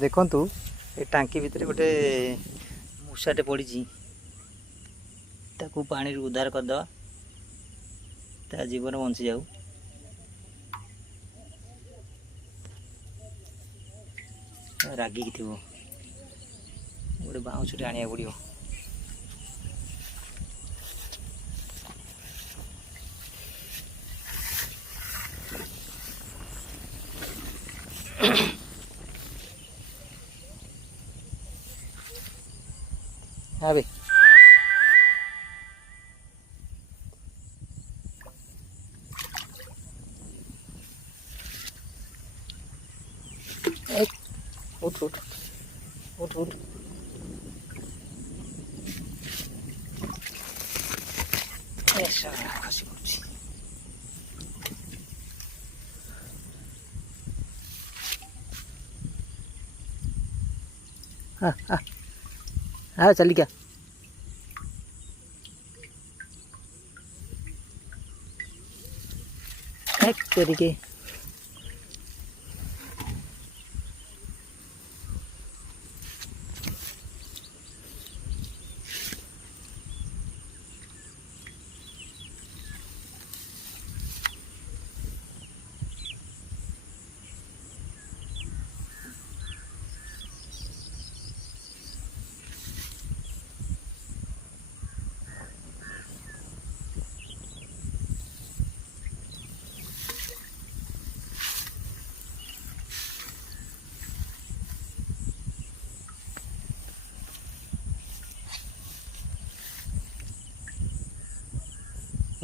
देखु ये टांकी भितर गोटे मूषाटे पड़ी ताकू पानी उद्धार करदे ता जीवन बंची जाऊ। रागिक थी गोटे बाउंसटे आनिया पड़ो। हाँ भाई उठ उठ उठ उठ ऐसा खसी पड़ुछि। हाँ हाँ हाँ चल क्या एक तरीके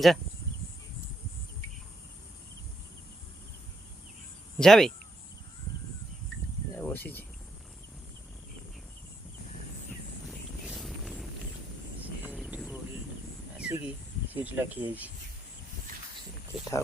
जा जा भाई बसी आसिकी सीट लाखी जाइए था।